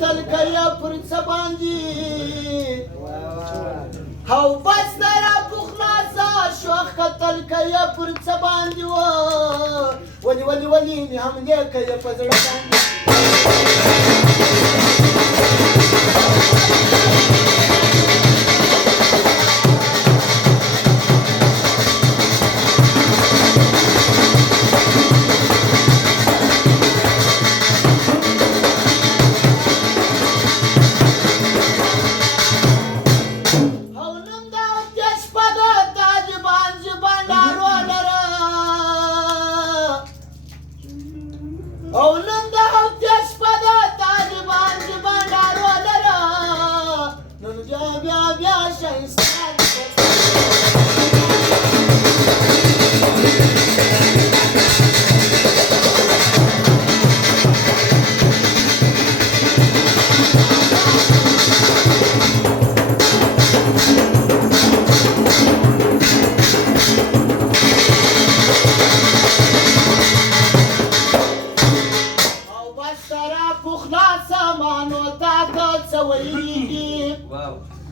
قتل کیا پر څه باندې او بس را پخلاصه شوخ قتل کیا پر څه باندې ولي مې حملې کیا په زړه باندې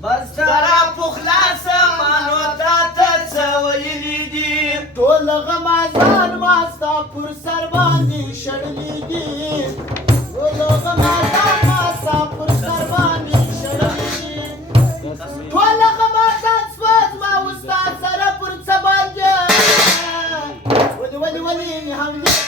بس ترا پخلاصه مانو تا ته څه ویلي دي ټول غمازان ما ستا پر سر باندې شړلي دي ټول غمازان ما ستا پر سر باندې شړلي دي ټول غمازان سوځ ما وستا سره پر څه باندې ولي مې حملې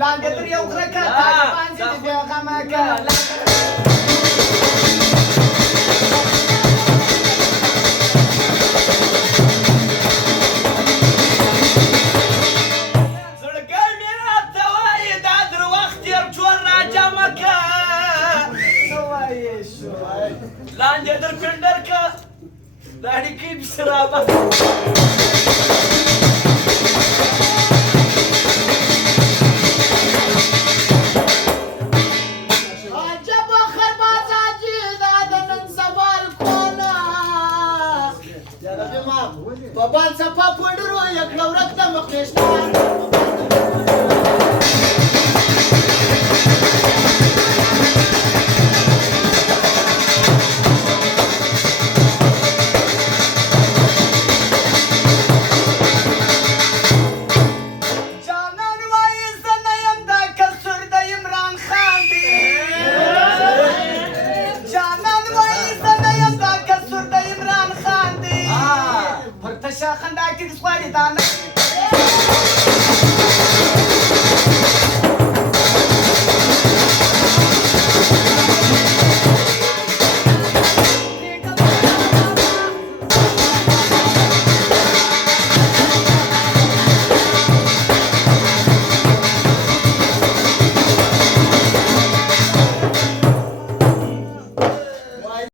لاندې تر یو غره که باندې د بیا غمه که زړګی مې راته وایي دا در وخت تېر ټول راجمع که څه وایې شو لاندې در پنډر که د اړیکې پسې رابه Baban sa papunduro yak laurak na maknestan ټیټ سپاړې دا نه